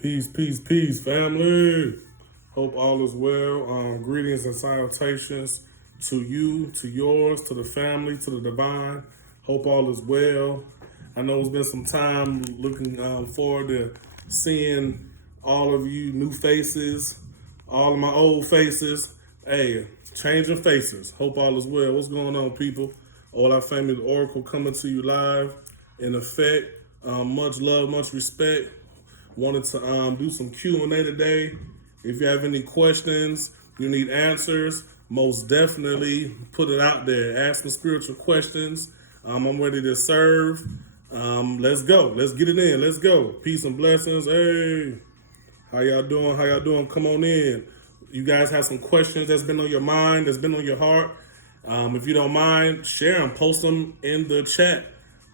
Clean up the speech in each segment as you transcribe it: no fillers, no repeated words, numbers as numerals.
Peace, peace, peace, family. Hope all is well. Greetings and salutations to you, to yours, to the family, to the divine. Hope all is well. I know it's been some time looking forward to seeing all of you new faces, all of my old faces. Hey, changing faces. Hope all is well. What's going on, people? All our family, the Oracle, coming to you live in effect. Much love, much respect. Wanted to do some Q&A today. If you have any questions, you need answers, most definitely put it out there. Ask some spiritual questions. I'm ready to serve. Let's go. Let's get it in. Let's go. Peace and blessings. Hey, how y'all doing? How y'all doing? Come on in. You guys have some questions that's been on your mind, that's been on your heart. If you don't mind, share them. Post them in the chat.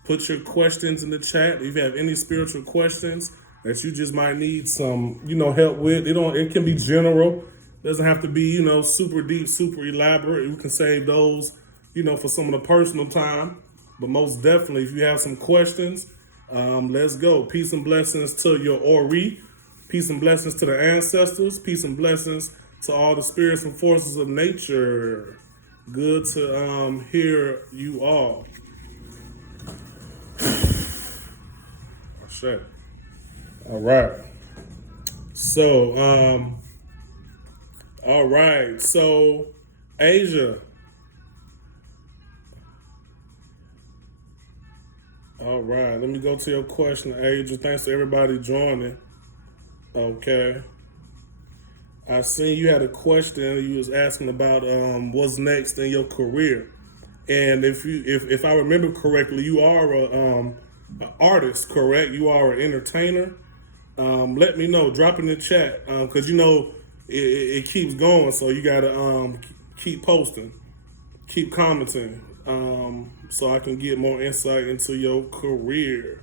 Put your questions in the chat. If you have any spiritual questions that you just might need some, help with, it can be general. It doesn't have to be, super deep, super elaborate. We can save those, for some of the personal time. But most definitely, if you have some questions, let's go. Peace and blessings to your Ori. Peace and blessings to the ancestors. Peace and blessings to all the spirits and forces of nature. Good to hear you all. Shit. All right. So, all right. So, Asia. All right. Let me go to your question, Asia. Thanks to everybody joining. Okay. I seen you had a question. You was asking about what's next in your career, and if I remember correctly, you are an artist, correct? You are an entertainer. Let me know. Drop in the chat because it keeps going. So you gotta keep posting, keep commenting, so I can get more insight into your career.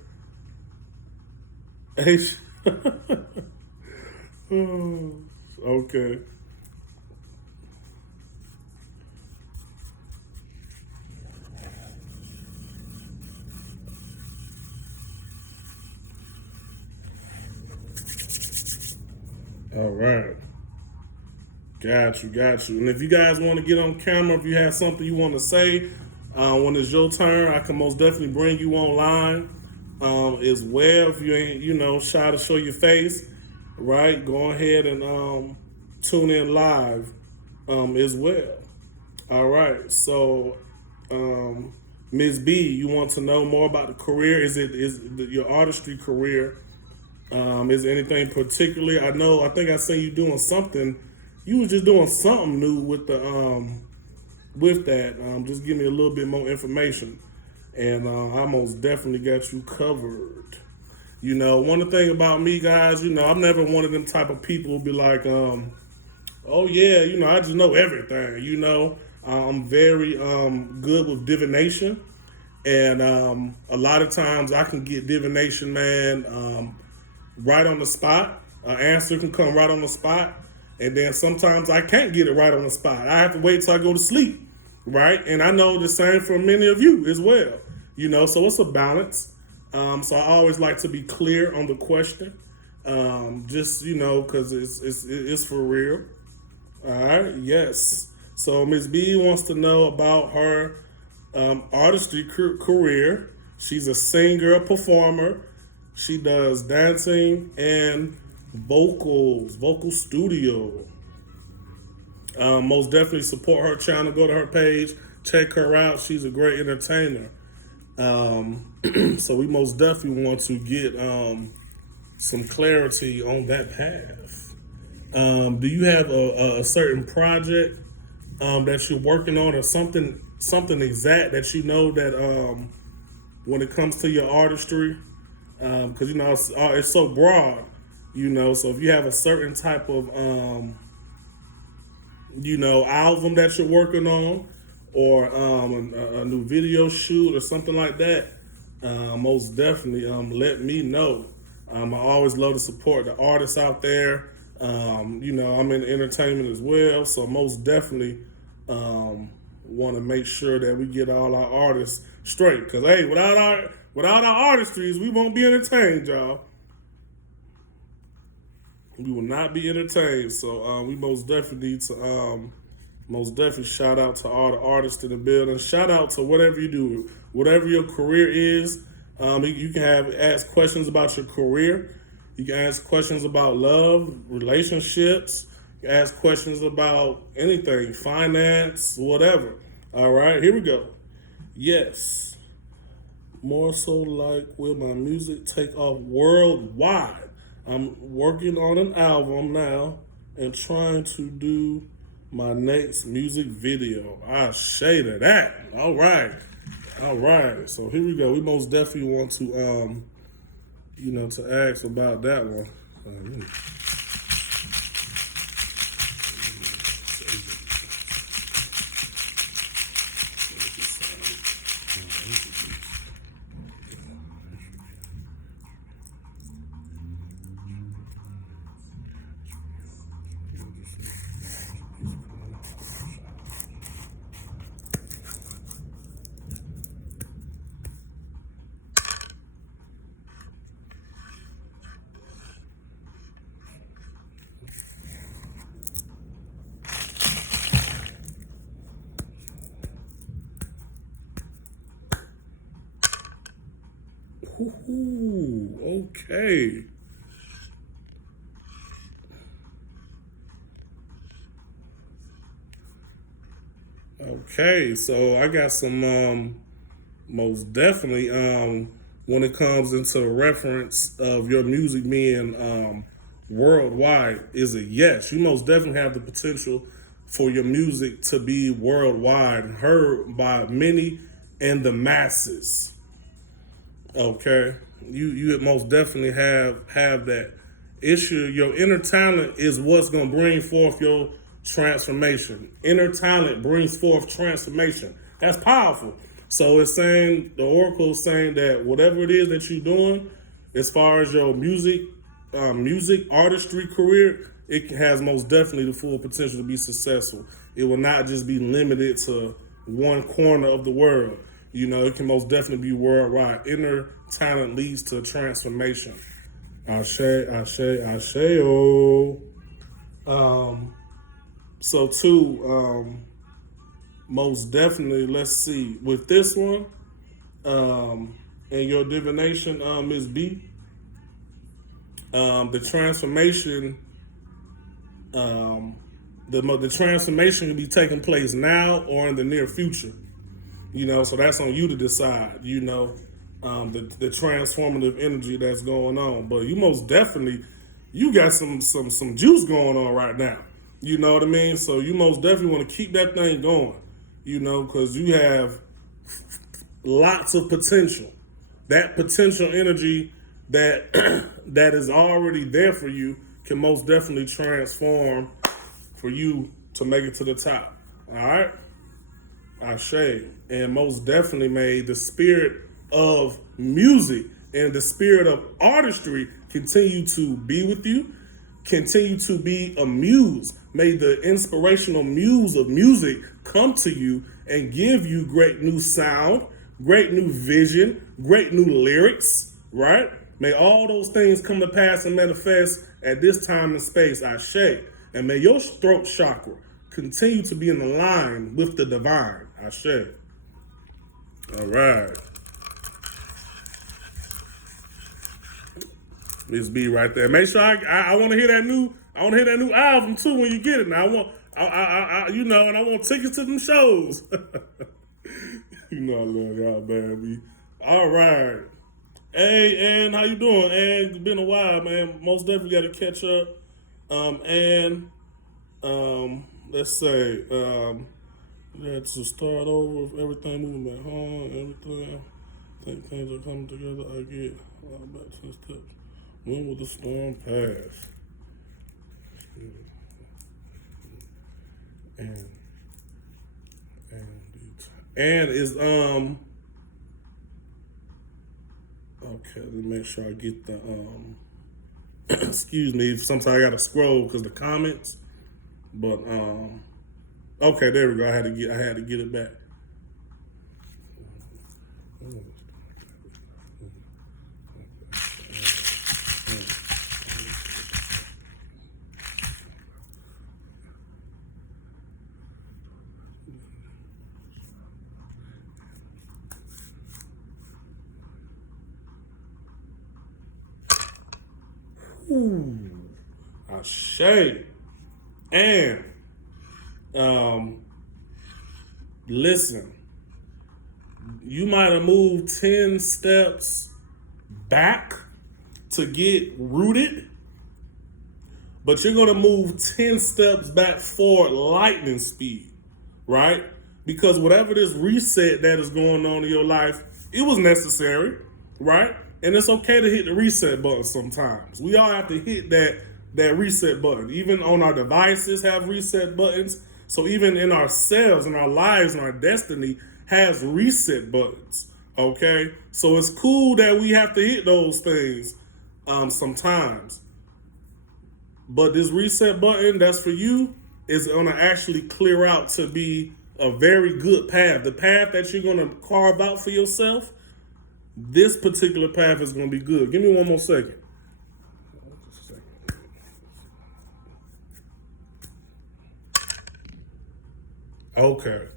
Okay. All right. Got you, got you. And if you guys want to get on camera, if you have something you want to say, when it's your turn, I can most definitely bring you online as well. If you ain't, shy to show your face, right? Go ahead and tune in live as well. All right. So, Ms. B, you want to know more about the career? Your artistry career? Is there anything particularly? I think I seen you doing something. You was just doing something new with that. Just give me a little bit more information, and I most definitely got you covered. One thing about me, guys, I'm never one of them type of people who be like, oh yeah, I just know everything. I'm very good with divination, and a lot of times I can get divination, man. Right on the spot. An answer can come right on the spot. And then sometimes I can't get it right on the spot. I have to wait till I go to sleep. Right? And I know the same for many of you as well. So it's a balance. So I always like to be clear on the question. Just, because it's for real. All right. Yes. So Ms. B wants to know about her artistry career. She's a singer, a performer. She does dancing and vocal studio. Most definitely support her channel. Go to her page, check her out. She's a great entertainer. So we most definitely want to get some clarity on that path. Do you have a certain project that you're working on, or something exact that that when it comes to your artistry? Because it's so broad, So if you have a certain type of album that you're working on, or a new video shoot or something like that, most definitely let me know. I always love to support the artists out there. I'm in entertainment as well, so most definitely want to make sure that we get all our artists straight. Because hey, without our artistries, we won't be entertained, y'all. We will not be entertained. So we most definitely need to most definitely shout out to all the artists in the building. Shout out to whatever you do, whatever your career is. You can ask questions about your career. You can ask questions about love, relationships. You can ask questions about anything, finance, whatever. All right, here we go. Yes. More so like, will my music take off worldwide? I'm working on an album now and trying to do my next music video. I shaded that. All right. All right. So here we go. We most definitely want to to ask about that one. Ooh, okay. Okay, so I got some most definitely when it comes into the reference of your music being worldwide is a yes. You most definitely have the potential for your music to be worldwide, heard by many and the masses. Okay, you most definitely have that issue. Your inner talent is what's gonna bring forth your transformation. Inner talent brings forth transformation. That's powerful. So it's saying the oracle is saying that whatever it is that you're doing, as far as your music artistry career, it has most definitely the full potential to be successful. It will not just be limited to one corner of the world. You know, it can most definitely be worldwide. Inner talent leads to transformation. Ashe, ashe, ashe, oh. So too, most definitely, let's see, with this one, and your divination, Ms. B, the transformation, the transformation can be taking place now or in the near future. You know, so that's on you to decide, the transformative energy that's going on. But you most definitely, you got some juice going on right now. You know what I mean? So you most definitely want to keep that thing going, because you have lots of potential. That potential energy that that is already there for you can most definitely transform for you to make it to the top. All right? Ashe, and most definitely may the spirit of music and the spirit of artistry continue to be with you, continue to be a muse. May the inspirational muse of music come to you and give you great new sound, great new vision, great new lyrics, right? May all those things come to pass and manifest at this time and space, Ashe. And may your throat chakra continue to be in line with the divine, Ashe. All right. Miss B right there. Make sure I want to hear that new album too when you get it. Now and I want tickets to them shows. I love y'all, baby. All right. Hey, and how you doing? And it's been a while, man. Most definitely got to catch up. Let's say, we had to start over with everything moving back home, everything. I think things are coming together. I get a lot back 10 steps. When will the storm pass? And is okay, let me make sure I get the excuse me, sometimes I gotta scroll because the comments. But okay, there we go. I had to get it back. Ooh, Ashay. And um, listen, you might have moved 10 steps back to get rooted, but you're going to move 10 steps back forward lightning speed, right? Because whatever this reset that is going on in your life, it was necessary, right? And it's okay to hit the reset button sometimes. We all have to hit that reset button. Even on our devices have reset buttons. So even in ourselves, in our lives, and our destiny has reset buttons. Okay? So it's cool that we have to hit those things sometimes. But this reset button that's for you is going to actually clear out to be a very good path. The path that you're going to carve out for yourself, this particular path is going to be good. Give me one more second. Okay.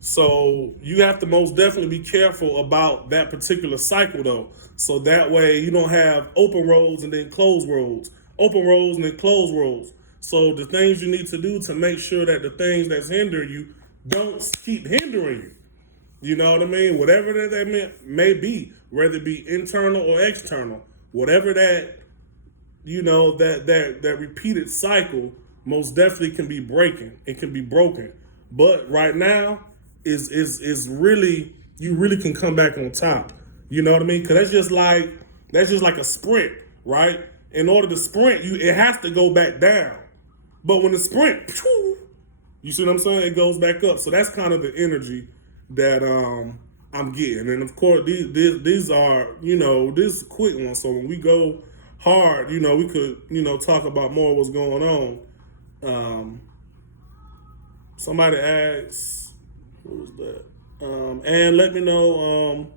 So you have to most definitely be careful about that particular cycle, though. So that way you don't have open roads and then closed roads, open roads and then closed roads. So the things you need to do to make sure that the things that's hindering you don't keep hindering you. You know what I mean? Whatever that may be, whether it be internal or external, whatever that, you know, that repeated cycle most definitely can be breaking. It can be broken. But right now is really, you really can come back on top. You know what I mean? Because that's just like a sprint, right? In order to sprint, it has to go back down. But when the sprint, you see what I'm saying? It goes back up. So that's kind of the energy that I'm getting. And of course, these are, you know, this is a quick one. So when we go hard, you know, we could, you know, talk about more of what's going on. Somebody asks, who was that? And let me know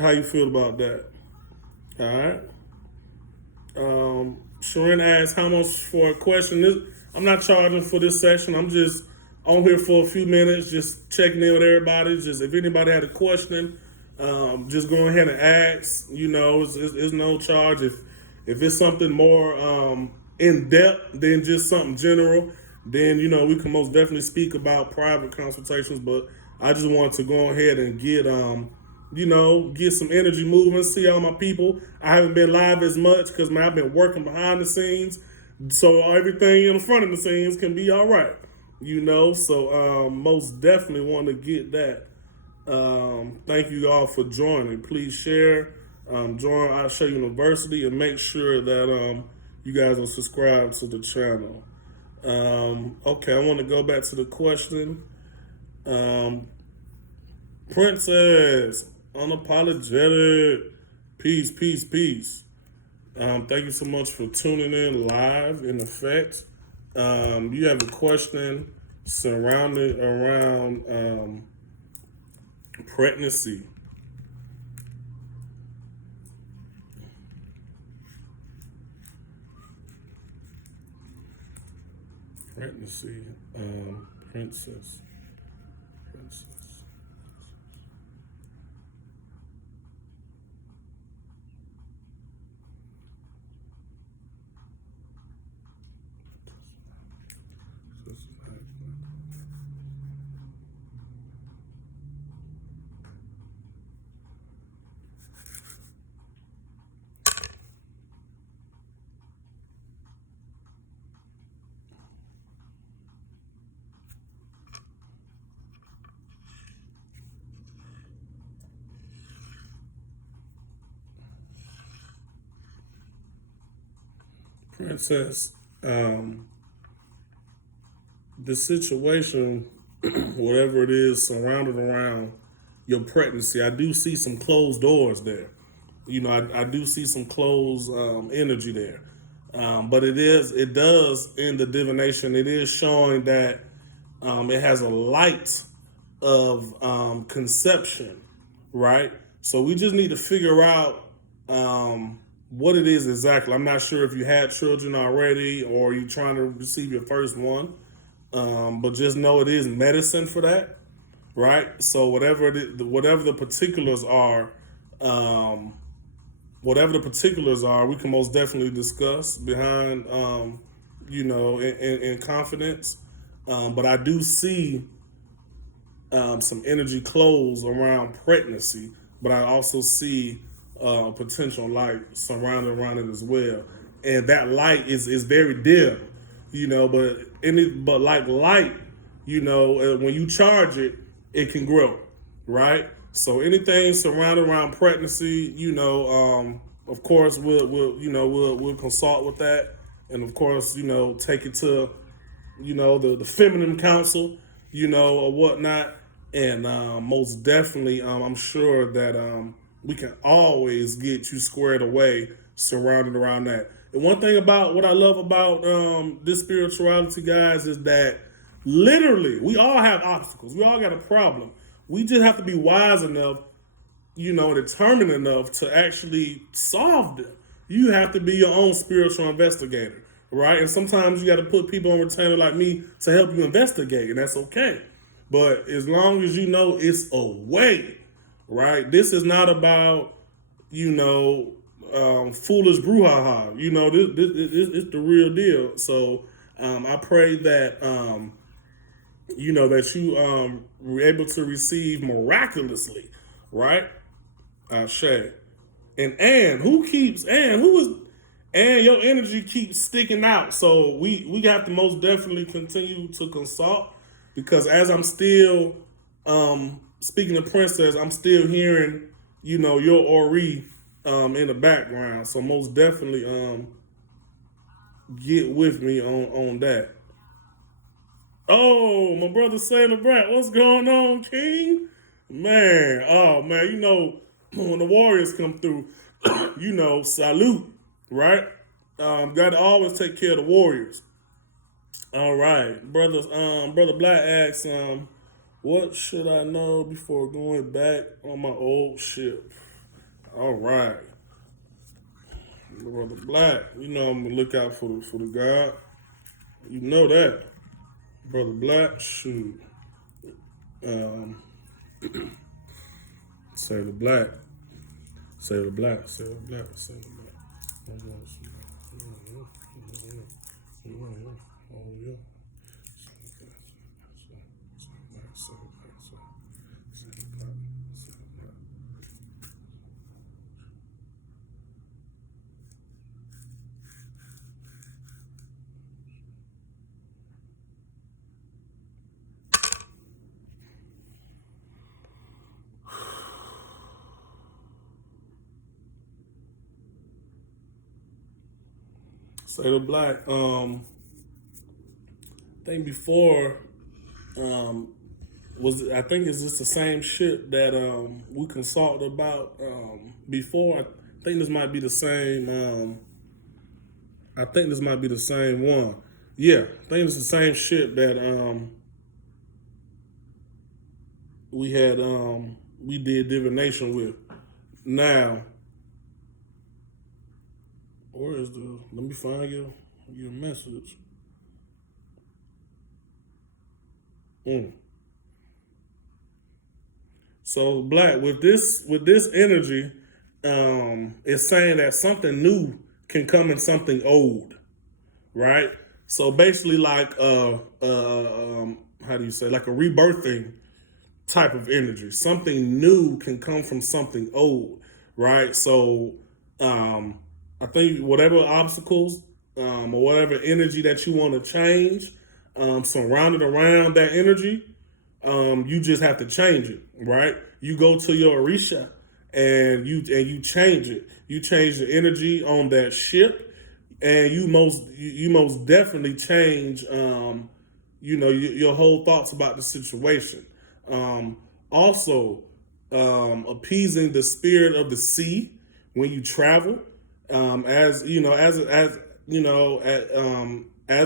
how you feel about that. All right. Sharon asks, how much for a question? I'm not charging for this session. I'm just on here for a few minutes, just checking in with everybody. Just if anybody had a question, just go ahead and ask. You know, it's no charge. If it's something more in depth than just something general, then, you know, we can most definitely speak about private consultations. But I just wanted to go ahead and get you know, get some energy moving, see all my people. I haven't been live as much because, man, I've been working behind the scenes. So everything in front of the scenes can be all right, you know. So most definitely want to get that. Thank you all for joining. Please share, join Ashay University, and make sure that you guys are subscribed to the channel. Okay, I want to go back to the question. Princess, unapologetic, peace, peace, peace. Thank you so much for tuning in live in effect. You have a question surrounded around pregnancy. Pregnancy, princess. Princess, the situation, whatever it is, surrounded around your pregnancy, I do see some closed doors there. You know, I do see some closed energy there. But it does in the divination, it is showing that it has a light of conception, right? So we just need to figure out what it is exactly. I'm not sure if you had children already or you're trying to receive your first one, but just know it is medicine for that, right? So whatever the particulars are, whatever the particulars are, we can most definitely discuss behind, in confidence. But I do see some energy close around pregnancy, but I also see potential light surrounding around it as well. And that light is very dim, but like light, when you charge it, it can grow, right? So anything surrounded around pregnancy, of course, we'll consult with that, and of course, take it to the feminine council, or whatnot. And most definitely, I'm sure that we can always get you squared away surrounded around that. And one thing about what I love about this spirituality, guys, is that literally we all have obstacles. We all got a problem. We just have to be wise enough, determined enough to actually solve them. You have to be your own spiritual investigator, right? And sometimes you got to put people on retainer like me to help you investigate, and that's okay. But as long as you know it's a way, right? This is not about, foolish brouhaha. This it's the real deal. So I pray that, that you were able to receive miraculously, right? Shay. And who is and your energy keeps sticking out. So we have to most definitely continue to consult, because as I'm still speaking to Princess, I'm still hearing, your Ori in the background. So most definitely get with me on that. Oh, my brother Sailor Brat, what's going on, King? Man, oh man, when the Warriors come through, salute, right? Got to always take care of the Warriors. All right, brother Black asks, what should I know before going back on my old ship? All right, brother Black, I'm gonna look out for the God. You know that, brother Black. Shoot, um, say the Black, say the Black, say the Black, say the Black. Oh yeah. Say the Black. I think before I think it's just the same ship that we consulted about before. I think this might be the same. I think this might be the same one. Yeah, I think it's the same ship that we did divination with. Now, where is the? Let me find your message. So Black, with this energy, it's saying that something new can come in something old, right? So basically, like how do you say, like a rebirthing type of energy. Something new can come from something old, right? So I think whatever obstacles or whatever energy that you want to change, surrounded around that energy, you just have to change it, right? You go to your Orisha and you change it. You change the energy on that ship, and you most definitely change your whole thoughts about the situation. Also, appeasing the spirit of the sea when you travel, as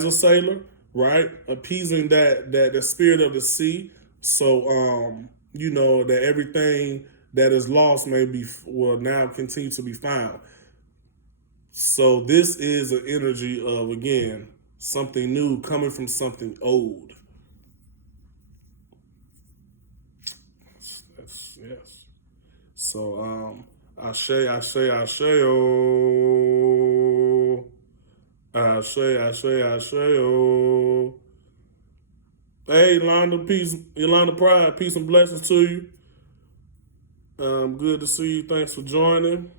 a sailor, right? Appeasing that the spirit of the sea, so that everything that is lost will now continue to be found. So this is an energy of, again, something new coming from something old. Yes. So Ashe, ashe, ashe, oh. Ashe, ashe, ashe, oh. Hey, Yolanda, peace, Yolanda Pride, peace and blessings to you. Good to see you. Thanks for joining.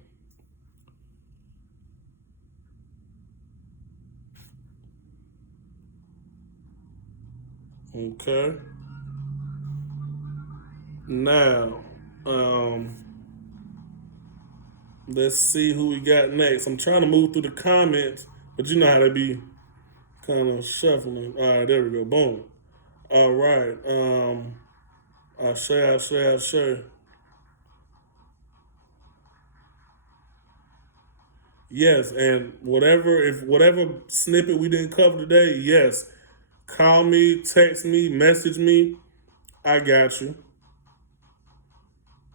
Okay. Now, um, let's see who we got next. I'm trying to move through the comments, but you know how they be kind of shuffling. All right, there we go. Boom. All right. I share. Yes, and whatever snippet we didn't cover today, yes, call me, text me, message me. I got you.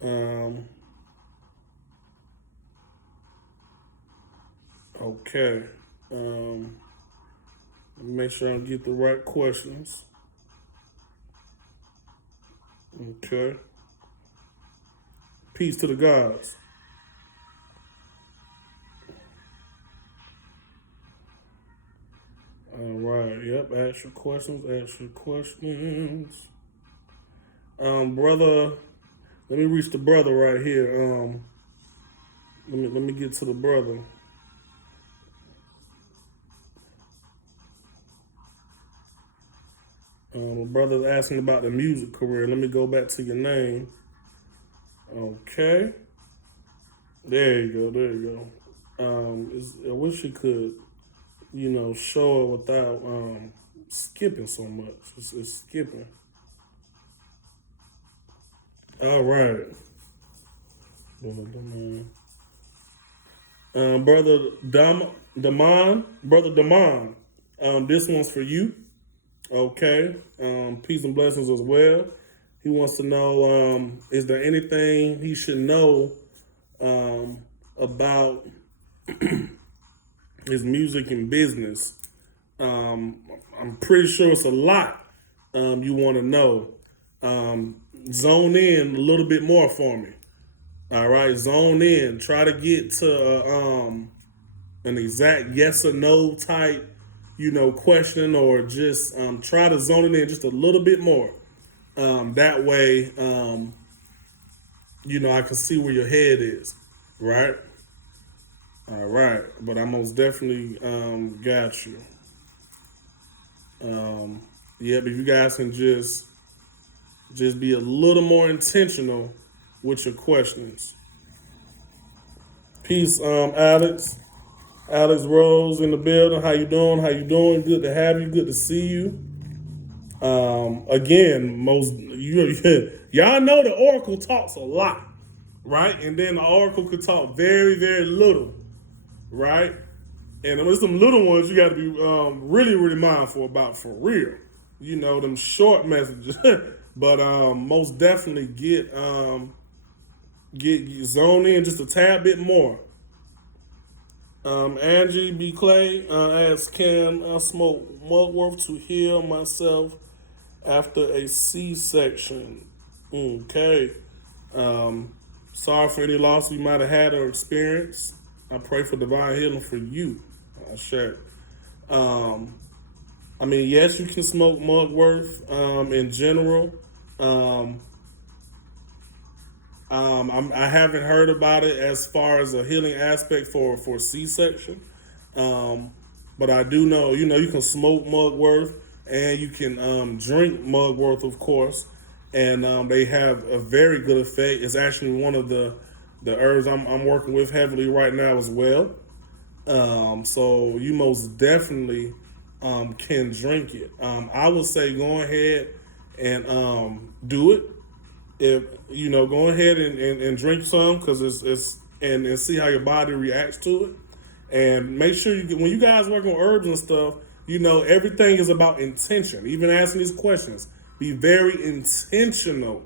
Um, okay. Um, make sure I get the right questions. Okay. Peace to the gods. All right. Yep. Ask your questions. Ask your questions. Brother. Let me reach the brother right here. Let me get to the brother. My brother's asking about the music career. Let me go back to your name. Okay. There you go. There you go. I wish you could, show it without skipping so much. It's skipping. All right. Brother brother Damon, this one's for you. Okay. Peace and blessings as well. He wants to know, is there anything he should know about his music and business? I'm pretty sure it's a lot you want to know. Zone in a little bit more for me. All right, zone in. Try to get to an exact yes or no type, question, or just try to zone it in just a little bit more. That way, I can see where your head is, right? All right, but I most definitely got you. Yeah, but you guys can just be a little more intentional with your questions. Peace, Alex. Alex Rose in the building. How you doing? How you doing? Good to have you. Good to see you. Again, y'all know the Oracle talks a lot, right? And then the Oracle could talk very, very little, right? And with some little ones, you got to be really, really mindful about for real. Them short messages, but most definitely get zone in just a tad bit more. Angie B. Clay asks, can I smoke mugwort to heal myself after a C-section? Okay. Sorry for any loss you might have had or experienced. I pray for divine healing for you. I share. Yes, you can smoke mugwort in general. I haven't heard about it as far as a healing aspect for C-section, but I do know you can smoke mugwort and you can drink mugwort, of course, and they have a very good effect. It's actually one of the herbs I'm working with heavily right now as well. So you most definitely can drink it. I would say go ahead and do it. If go ahead and drink some because it's and see how your body reacts to it, and make sure when you guys work on herbs and stuff, everything is about intention. Even asking these questions, be very intentional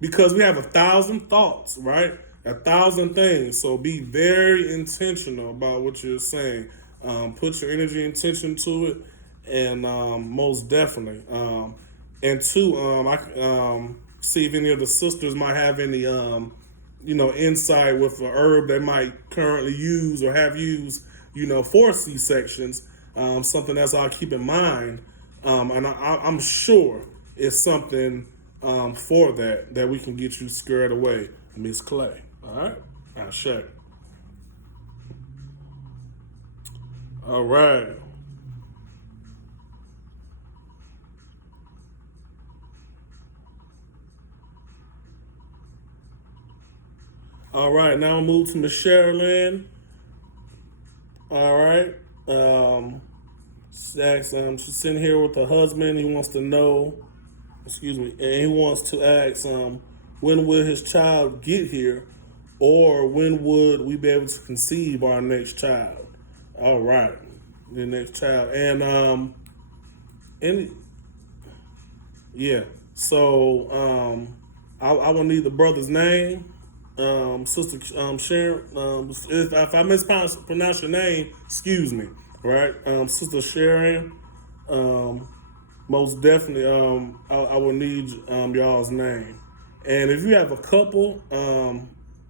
because we have 1,000 thoughts, right? 1,000 things. So be very intentional about what you're saying. Put your energy and intention to it, and most definitely. And two, I see if any of the sisters might have any insight with a herb they might currently use or have used, for C-sections. Something that's I'll keep in mind, and I'm sure it's something for that we can get you scared away, Miss Clay. All right, I'll share. All right. All right, now I'll move to Miss Sherilyn. All right. She's sitting here with her husband. He wants to know, excuse me, and he wants to ask, when will his child get here, or when would we be able to conceive our next child? All right, the next child, and yeah. So I will need the brother's name, Sister Sharon. If I mispronounce your name, excuse me. Right, Sister Sharon. Most definitely, I will need y'all's name, and if you have a couple,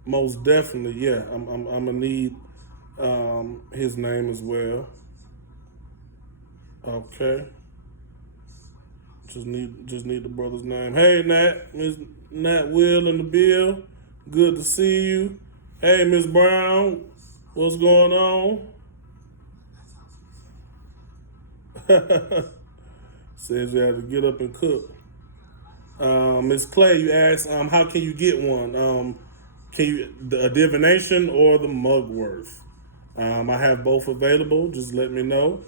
most definitely, yeah, I'm gonna need his name as well. Okay. Just need the brother's name. Hey Nat, Miss Nat Will in the bill. Good to see you. Hey Miss Brown, what's going on? Says you have to get up and cook. Miss Clay, you asked, how can you get one? Can you a divination or the mugworth? I have both available. Just let me know.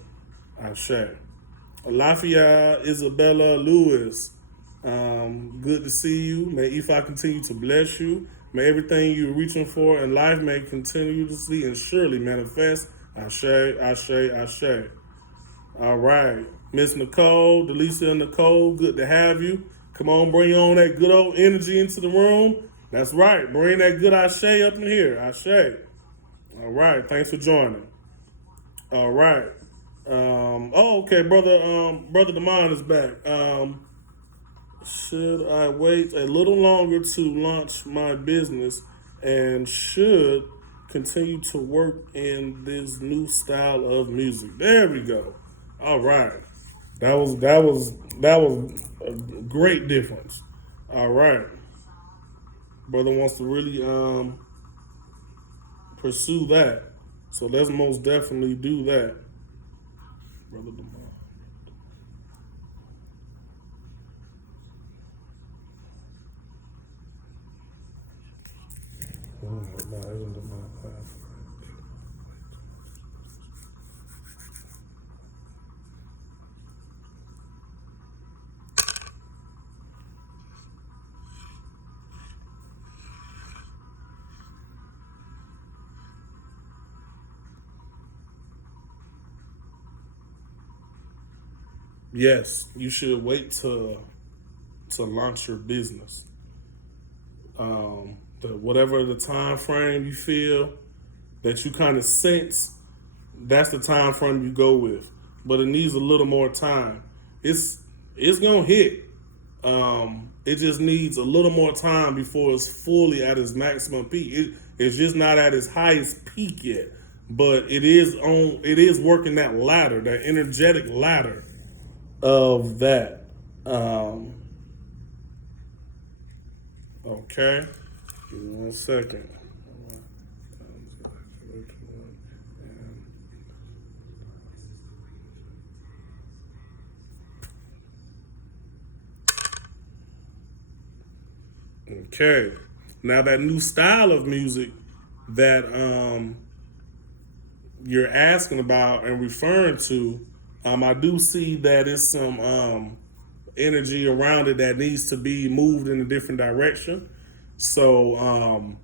I'll share. Lafayette Isabella Lewis. Good to see you. May Ifa continue to bless you. May everything you're reaching for in life may continuously and surely manifest. Ashe, Ashe, Ashe. All right. Miss Nicole, Delisa and Nicole, good to have you. Come on, bring on that good old energy into the room. That's right. Bring that good Ashe up in here. Ashe. All right. Thanks for joining. All right. Okay, brother Demond is back. Should I wait a little longer to launch my business and should continue to work in this new style of music? There we go. All right. That was a great difference. All right. Brother wants to really pursue that. So let's most definitely do that. Brother Demond. Yes, you should wait to launch your business. Whatever the time frame you feel that you kind of sense, that's the time frame you go with. But it needs a little more time. It's gonna hit. It just needs a little more time before it's fully at its maximum peak. It's just not at its highest peak yet, but it is on. It is working that ladder, that energetic ladder of that. Okay, give me 1 second. Okay, now that new style of music that you're asking about and referring to, I do see that it's some energy around it that needs to be moved in a different direction. So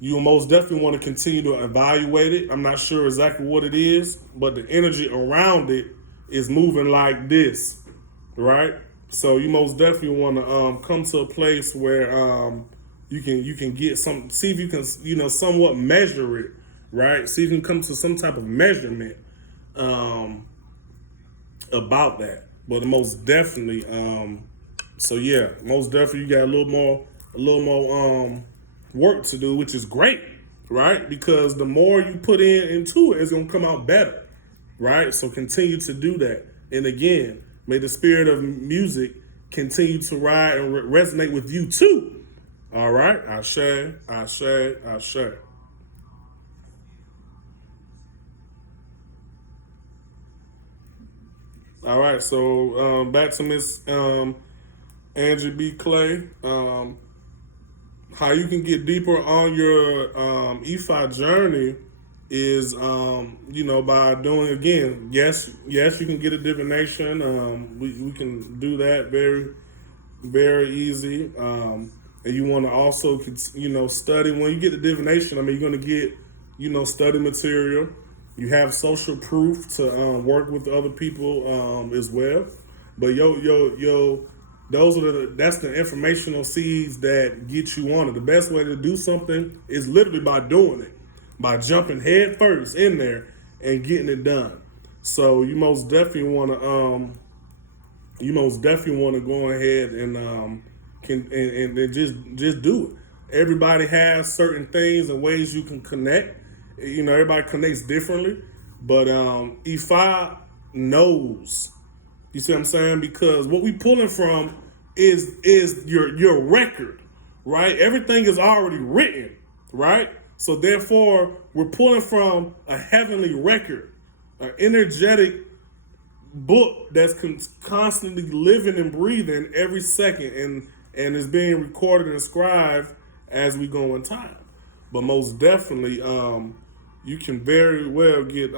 you most definitely want to continue to evaluate it. I'm not sure exactly what it is, but the energy around it is moving like this, right? So you most definitely want to come to a place where you can get some, see if you can somewhat measure it, right? See if you can come to some type of measurement about that. But most definitely, so yeah, most definitely you got a little more work to do, which is great, right? Because the more you put into it, it's gonna come out better, right? So continue to do that. And again, may the spirit of music continue to ride and resonate with you too. All right, I share. All right, so back to Miss Angie B. Clay. How you can get deeper on your EFI journey is, by doing, again, yes, you can get a divination. We can do that very easy. And you want to also, study. When you get the divination, I mean, you're going to get, study material. You have social proof to work with other people as well. But that's the informational seeds that get you on it. The best way to do something is literally by doing it, by jumping head first in there and getting it done. So you most definitely want to go ahead and just do it. Everybody has certain things and ways you can connect. Everybody connects differently, but Ifa knows. You see what I'm saying? Because what we pulling from is your record, right? Everything is already written, right? So therefore, we're pulling from a heavenly record, an energetic book that's constantly living and breathing every second, and is being recorded and scribed as we go in time. But most definitely, you can very well get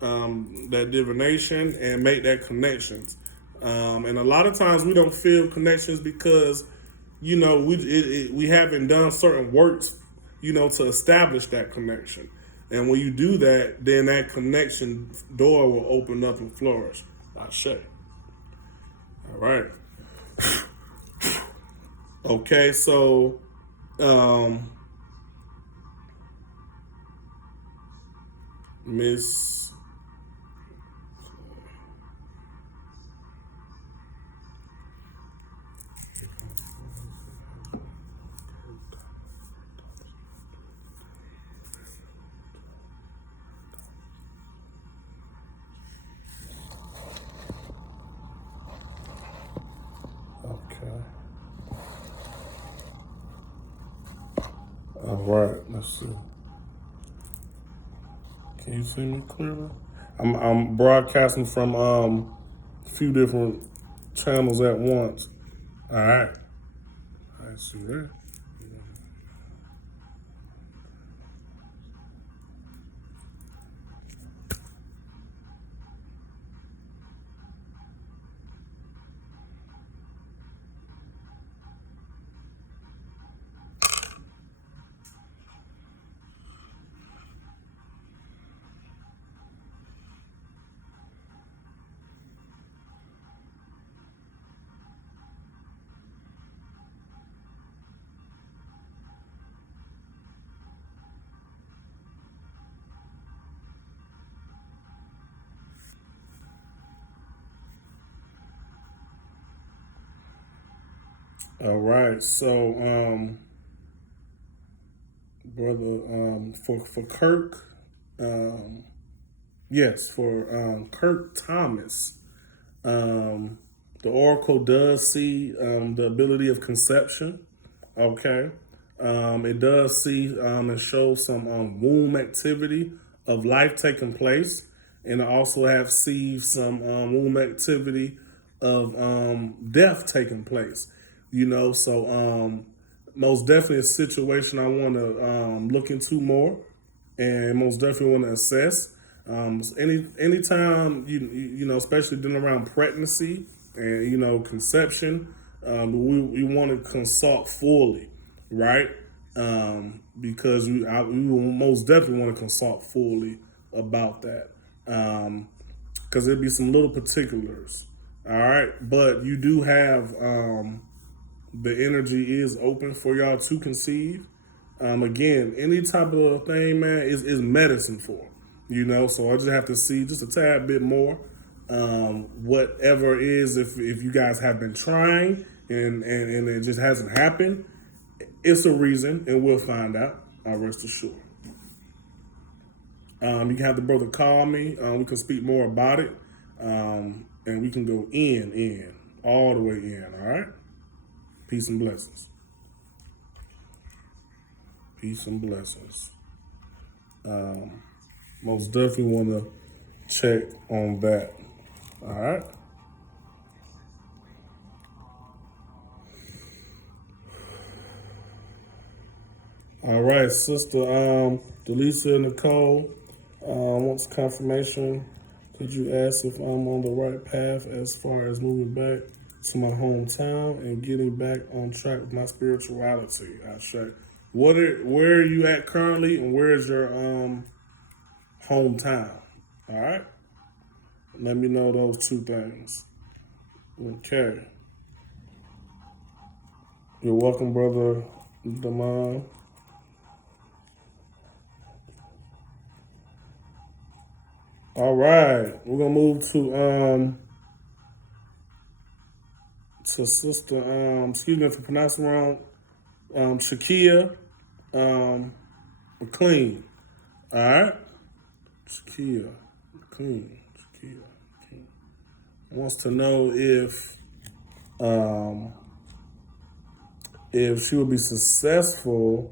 that divination and make that connections. And a lot of times we don't feel connections because we haven't done certain works to establish that connection. And when you do that, then that connection door will open up and flourish. I say. All right. Okay, so Miss Okay. All right, let's see. Can you see me clearly? I'm broadcasting from a few different channels at once. All right. I see that. All right, so brother, for Kirk, yes, for Kirk Thomas, the oracle does see the ability of conception. Okay, it does see and show some womb activity of life taking place, and it also have see some womb activity of death taking place. So most definitely a situation I want to look into more, and most definitely want to assess. Anytime especially dealing around pregnancy and conception, we want to consult fully, right? Because we will most definitely want to consult fully about that, because there'd be some little particulars. All right, but you do have the energy is open for y'all to conceive. Again, any type of thing, man, is medicine for. So I just have to see just a tad bit more. Whatever is, if you guys have been trying and it just hasn't happened, It's a reason, and we'll find out. I rest assured. You can have the brother call me. We can speak more about it, and we can go all the way in. All right. Peace and blessings. Peace and blessings. Most definitely want to check on that. All right. All right, Sister Delisa Nicole wants confirmation. Could you ask if I'm on the right path as far as moving back to my hometown and getting back on track with my spirituality? I check. Where are you at currently, and where is your hometown? All right. Let me know those two things. Okay. You're welcome, brother Damon. All right, we're gonna move to Sister excuse me for pronouncing wrong, Shakia McLean. All right, Shakia McLean. Shakia McLean wants to know if she will be successful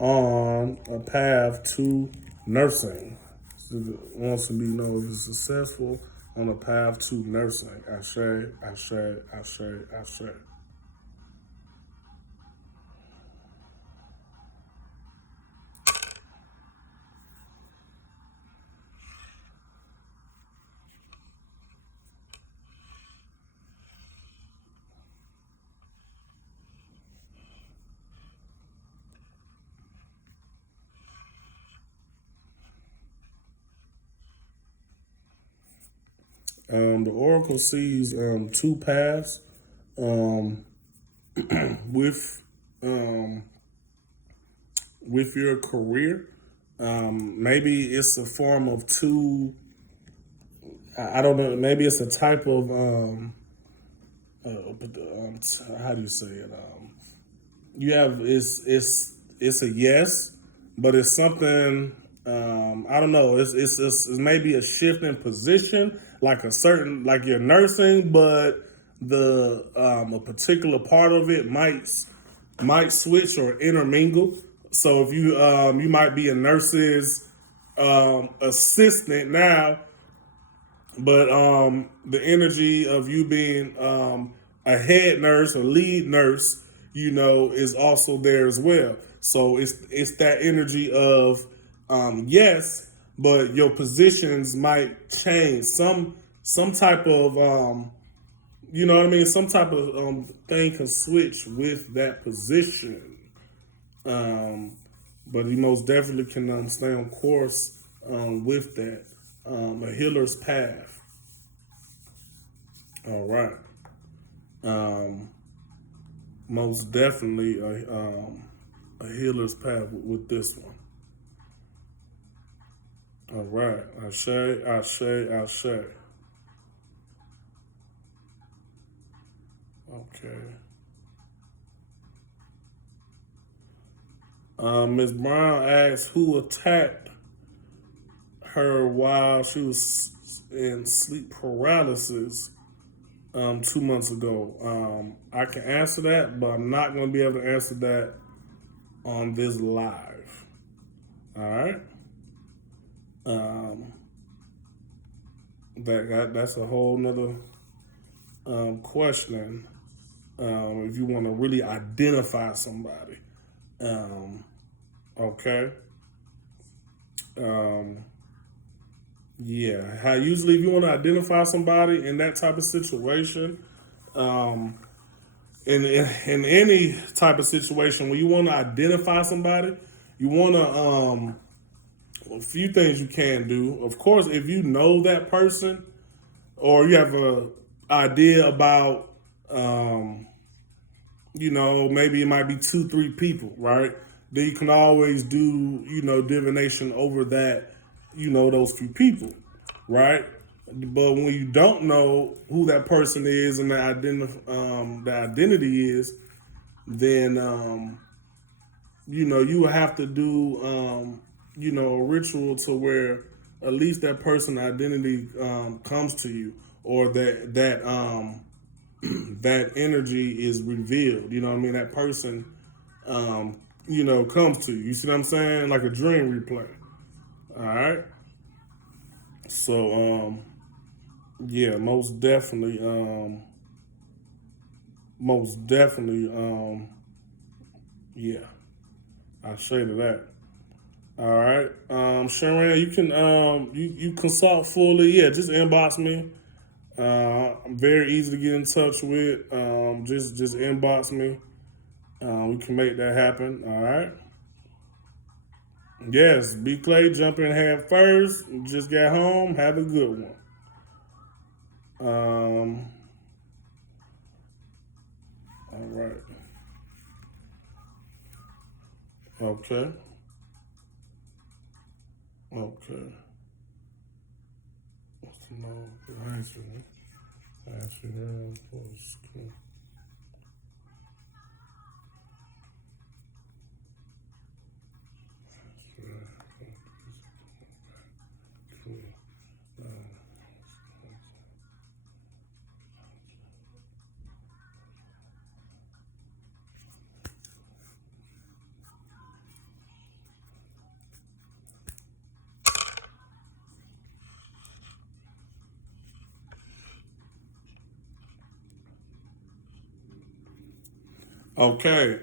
on a path to nursing. Wants to be know if it's successful on a path to nursing. Ashe. The Oracle sees two paths with with your career. Maybe it's a form of two. I don't know. Maybe it's a type of how do you say it? You have it's a yes, but it's something. I don't know. It's maybe a shift in position, like a certain like you're nursing, but the a particular part of it might switch or intermingle. So if you might be a nurse's assistant now, but the energy of you being a head nurse or lead nurse, is also there as well. So it's that energy of yes, but your positions might change. Some type of you know what I mean. Some type of thing can switch with that position. But you most definitely can stay on course with that. A healer's path. All right. Most definitely a healer's path with this one. All right. Ashe. Okay. Ms. Brown asks who attacked her while she was in sleep paralysis 2 months ago. I can answer that, but I'm not going to be able to answer that on this live. All right. That's a whole nother question. If you want to really identify somebody, okay. Yeah, how usually if you want to identify somebody in that type of situation, in any type of situation when you want to identify somebody, you want to a few things you can do. Of course, if you know that person or you have a idea about maybe it might be 2-3 people, right? Then you can always do divination over that, those few people, right? But when you don't know who that person is and the identity is, then you would have to do, a ritual to where at least that person identity comes to you, or that energy is revealed. You know what I mean? That person, comes to you. You see what I'm saying? Like a dream replay. All right. So, yeah, most definitely, yeah, I say to that. All right, Sharon, you can you consult fully. Yeah, just inbox me. I'm very easy to get in touch with. Just inbox me. We can make that happen. All right. Yes, B Clay, jump in head first. Just got home. Have a good one. All right. Okay. Okay. What's the no answer? Answer there. Okay.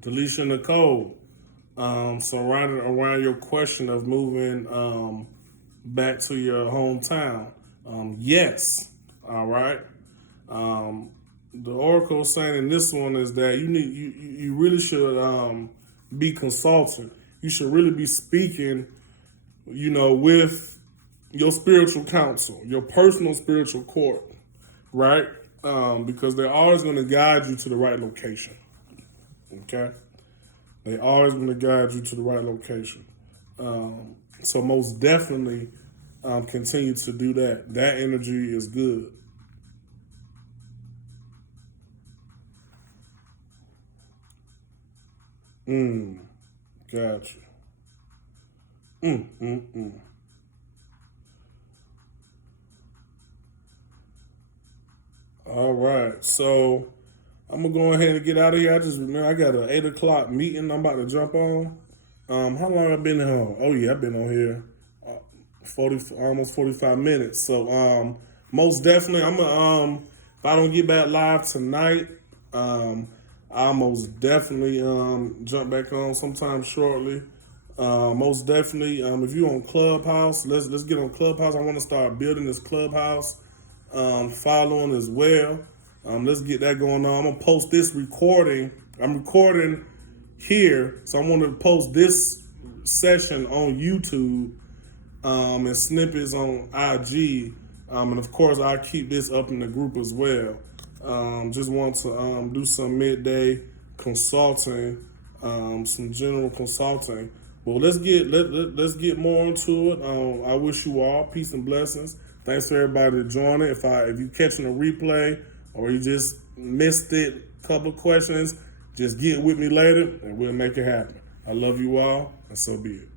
Delisha Nicole. Surrounded around your question of moving back to your hometown. Yes. All right. The oracle saying in this one is that you really should be consulting. You should really be speaking, with your spiritual counsel, your personal spiritual court, right? Because they're always going to guide you to the right location. Okay, they always going to guide you to the right location. So most definitely, continue to do that. That energy is good. Gotcha. Mm, mm, mm. All right, so I'm gonna go ahead and get out of here. I just remember I got an 8 o'clock meeting. I'm about to jump on. How long I been here? Oh yeah, I've been on here 45 minutes. So most definitely, I'm gonna if I don't get back live tonight, I'll most definitely jump back on sometime shortly. Most definitely, if you're on Clubhouse, let's get on Clubhouse. I want to start building this Clubhouse following as well. Let's get that going on. I'm gonna post this recording. I'm recording here, so I'm gonna post this session on YouTube and snippets on IG. And of course, I keep this up in the group as well. Just want to do some midday consulting, some general consulting. Well, let's get more into it. I wish you all peace and blessings. Thanks for everybody joining. If you catching a replay or you just missed it, couple of questions, just get with me later and we'll make it happen. I love you all, and so be it.